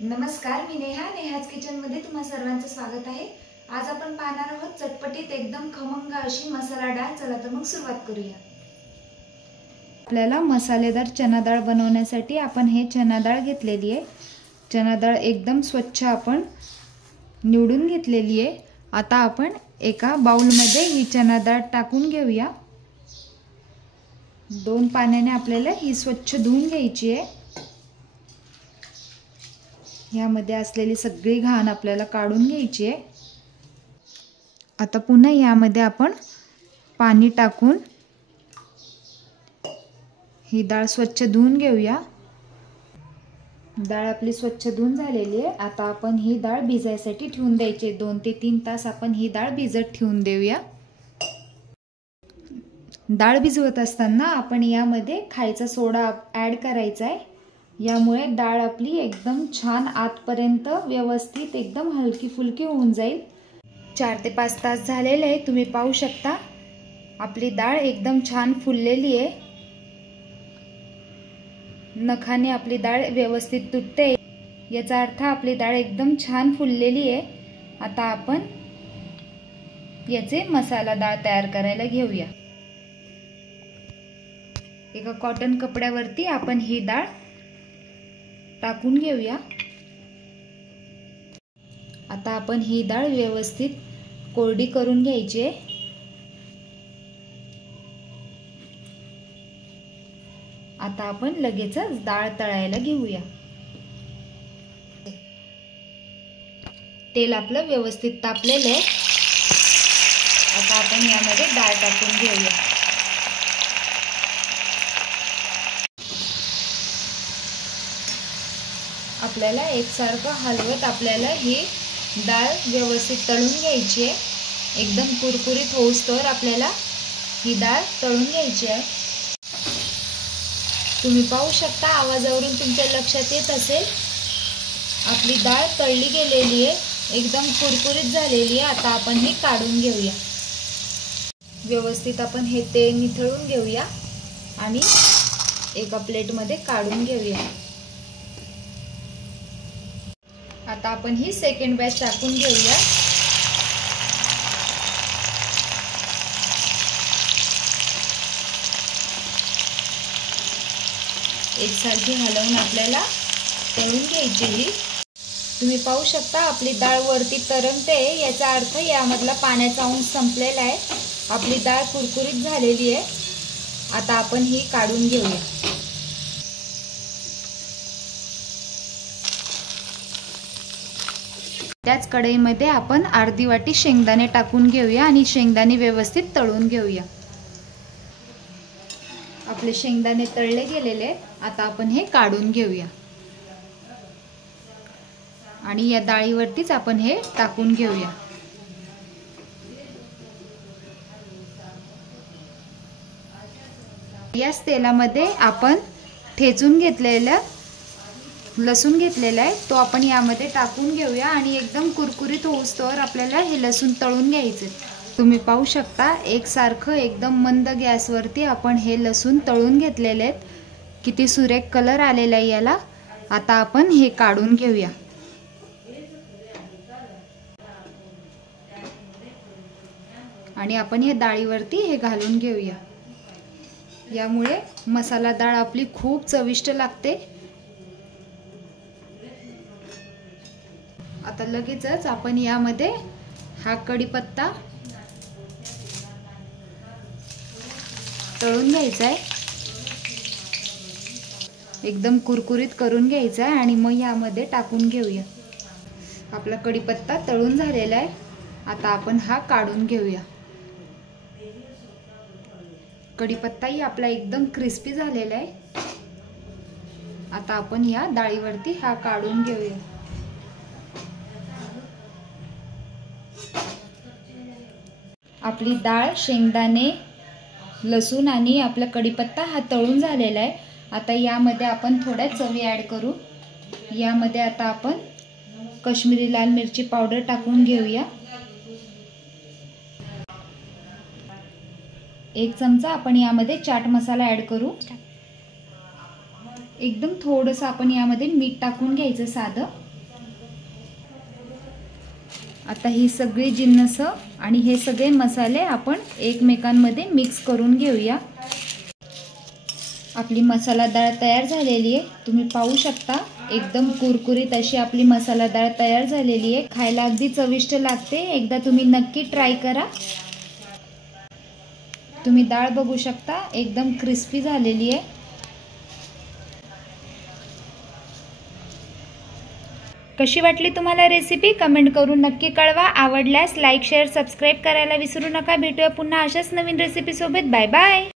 नमस्कार, मी नेहाज किचनमध्ये तुम्हा सर्वांचं स्वागत आहे। आज आपण पाहणार आहोत चटपटीत एकदम खमंग अशी मसाला डाळ। चला तर मग सुरुवात करूया। आपल्याला मसालेदार चना डाळ बनवण्यासाठी आपण हे चना डाळ घेतलेली आहे। चना डाळ एकदम स्वच्छ आपण निवडून घेतलेली आहे। आता आपण एका बाउलमध्ये ही चना डाळ टाकून घेऊया। 2 पाण्याने आपल्याला ही स्वच्छ धुवून घ्यायची आहे। यामध्ये असलेली सगळी घाण आपल्याला काढून घ्यायची आहे। आता पुन्हा यामध्ये आपण पाणी टाकून ही डाळ स्वच्छ धुवून घेऊया। डाळ आपली स्वच्छ धुवून झालेली आहे। आता आपण ही डाळ भिजायसाठी ठेवून द्यायची। 2 ते 3 तास आपण ही डाळ भिजत ठेवून देऊया। डाळ भिजवत असताना आपण यामध्ये खायचा सोडा ॲड करायचा आहे। यामुळे डाळ आपली एकदम छान आतपर्यंत व्यवस्थित एकदम हलकी फुलकी होऊन जाईल। 4 ते 5 तास झालेले आहे। तुम्ही पाहू शकता आपली डाळ एकदम छान फुललेली आहे। नखाने आपली डाळ व्यवस्थित तुटते, याचा अर्थ आपली डाळ एकदम छान फुललेली आहे। आता आपण याचे मसाला डाळ तयार करायला घेऊया। एका कॉटन कपड्यावरती आपण ही डाळ टाकून घेऊया। आता आपण ही डाळ व्यवस्थित कोरडी करून घ्यायची आहे। आता आपण लगेचच डाळ तळायला घेऊया। तेल आपलं व्यवस्थित तापलेलं आहे। आता आपण यामध्ये डाळ टाकून घेऊया। आपल्याला एकसारखं हलवत आपल्याला ही डाळ व्यवस्थित तळून घ्यायची आहे। एकदम कुरकुरीत होऊस्तोवर आपल्याला ही डाळ तळून घ्यायची आहे। तुम्ही पाहू शकता, आवाजावरून तुमच्या लक्षात येत असेल आपली डाळ तळली गेलेली आहे, एकदम कुरकुरीत झालेली आहे। आता आपण ही काढून घेऊया। व्यवस्थित आपण हे तेल निथळून घेऊया आणि एका प्लेटमध्ये काढून घेऊया। आता आपण ही सेकंड बॅच टाकून घेऊया। एकसारखी हलवून आपल्याला तळून घ्यायची ही। तुम्ही पाहू शकता आपली डाळ वरती तरंगते, याचा अर्थ यामधला पाण्याचा अंश संपलेला आहे। आपली डाळ कुरकुरीत झालेली आहे। आता आपण ही काढून घेऊया। त्याच कढईमध्ये आपण अर्धी वाटी शेंगदाणे टाकून घेऊया आणि शेंगदाणे व्यवस्थित तळून घेऊया। आपले शेंगदाणे तळले गेलेले आहेत। आता आपण हे काढून घेऊया आणि या डाळीवरतीच आपण हे टाकून घेऊया। याच तेलामध्ये आपण ठेचून घेतलेला लसूण घेतलेला आहे, तो आपण यामध्ये टाकून घेऊया आणि एकदम कुरकुरीत होऊस्तोवर आपल्याला हे लसूण तळून घ्यायचे। तुम्ही पाहू शकता एकसारखं एकदम मंद गॅसवरती आपण हे लसूण तळून घेतलेले आहेत। किती सुरेख कलर आलेला आहे याला। आता आपण हे काढून घेऊया आणि आपण हे डाळीवरती हे घालून घेऊया। यामुळे मसाला डाळ आपली खूप चविष्ट लागते। आता लगेचच आपण यामध्ये हा कढीपत्ता तळून घ्यायचा आहे, एकदम कुरकुरीत करून घ्यायचा आहे आणि मग यामध्ये टाकून घेऊया। आपला कढीपत्ता तळून झालेला आहे। आता आपण हा काढून घेऊया। कढीपत्ताही आपला एकदम क्रिस्पी झालेला आहे। आता आपण या डाळीवरती हा काढून घेऊया। आपली डाळ, शेंगदाणे, लसूण आणि आपला कढीपत्ता हा तळून झालेला आहे। आता यामध्ये आपण थोड्या चवी ॲड करू। यामध्ये आता आपण काश्मीरी लाल मिरची पावडर टाकून घेऊया। 1 चमचा आपण यामध्ये चाट मसाला ॲड करू। एकदम थोडंसं आपण यामध्ये मीठ टाकून घ्यायचं साधं। आता ही सगळी जिन्नस आणि हे सगळे मसाले आपण एकमेकांमध्ये मिक्स करून घेऊया। आपली मसाला डाळ तयार झालेली आहे। तुम्ही पाहू शकता एकदम कुरकुरीत अशी आपली मसाला डाळ तयार झालेली आहे। खायला अगदी चविष्ट लागते। एकदा तुम्ही नक्की ट्राय करा। तुम्ही डाळ बघू शकता एकदम क्रिस्पी झालेली आहे। कशी वाटली तुम्हाला रेसिपी कमेंट करून नक्की कळवा। आवडल्यास लाईक शेअर सबस्क्राइब करायला विसरू नका। भेटूया पुन्हा अशाच नवीन रेसिपी सोबत। Bye bye.